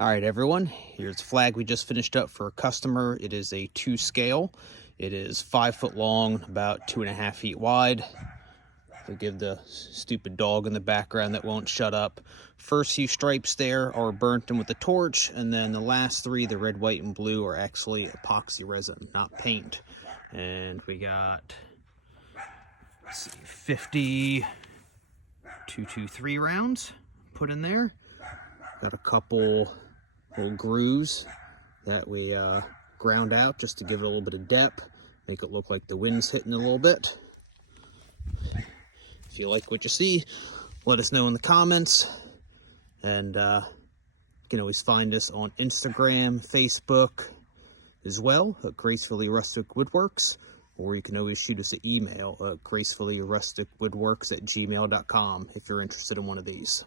All right, everyone, here's the flag we just finished up for a customer. It is a 2 scale. It is 5 foot long, about 2.5 feet wide. Forgive the stupid dog in the background that won't shut up. First few stripes there are burnt in with a torch, and then the last 3, the red, white, and blue, are actually epoxy resin, not paint. And we got, let's see, 50 223 rounds put in there. Got a couple little grooves that we ground out just to give it a little bit of depth, make it look like the wind's hitting a little bit. If you like what you see, let us know in the comments. And you can always find us on Instagram, Facebook as well at Gracefully Rustic Woodworks, or you can always shoot us an email at gracefully rustic woodworks@gmail.com if you're interested in one of these.